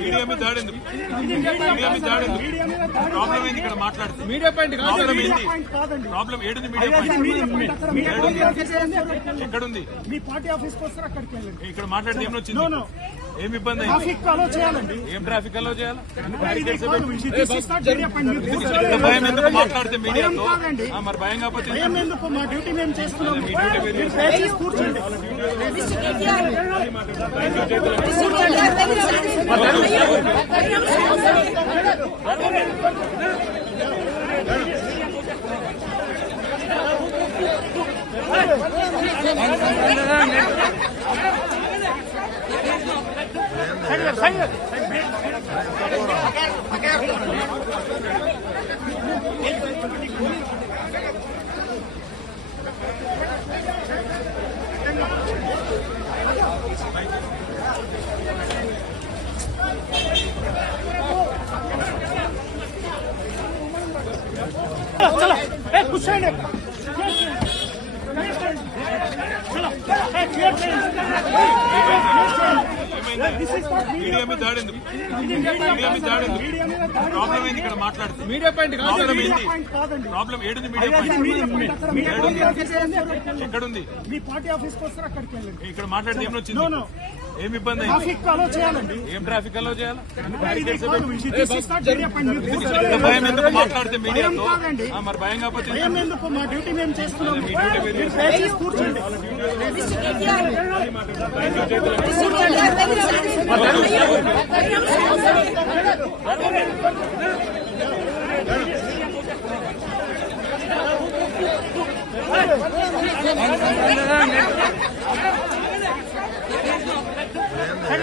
Media మీద దాడి ఎందుకు? ప్రాబ్లం ఏంది? ఇక్కడ మాట్లాడుతుంది మీడియా పాయింట్ ప్రాబ్లం ఏంది? ప్రాబ్లం ఏడుంది? మీడియా పాయింట్ ఎక్కడుంది? మీ పార్టీ ఆఫీస్ కోసం అక్కడికి వెళ్ళండి. ఇక్కడ మాట్లాడితే ఏం వచ్చింది? ఏం ఇబ్బంది? ట్రాఫిక్ అలో చేయాలండి. ఏం ట్రాఫిక్ అలో చేయాలి? భయం ఎందుకు మాట్లాడితే మీడియాతో? మరి భయం కాకపోతే భయం ఎందుకు? మా డ్యూటీ మేము చేస్తున్నాం. కూర్చోండి. चलो కూర్చోండి. మీడియా మీద దాడి ఎందుకు? ప్రాబ్లం ఏంది? ఇక్కడ మాట్లాడుతుంది మీడియా పాయింట్ ప్రాబ్లం ఏంది? ప్రాబ్లం ఏడుంది? మీడియా పాయింట్ ఎక్కడుంది? మీ పార్టీ ఆఫీస్ కోసం అక్కడికి వెళ్ళండి. ఇక్కడ మాట్లాడితే ఏం వచ్చింది? ఏం ఇబ్బంది? ట్రాఫిక్ అలో చేయాలండి. ఏం ట్రాఫిక్ అలో చేయాలి? భయం ఎందుకు మాట్లాడితే మీడియాతో? మరి భయం కాకపోతే భయం ఎందుకు? మా డ్యూటీ మేము చేస్తున్నాం. కూర్చోండి. Hey,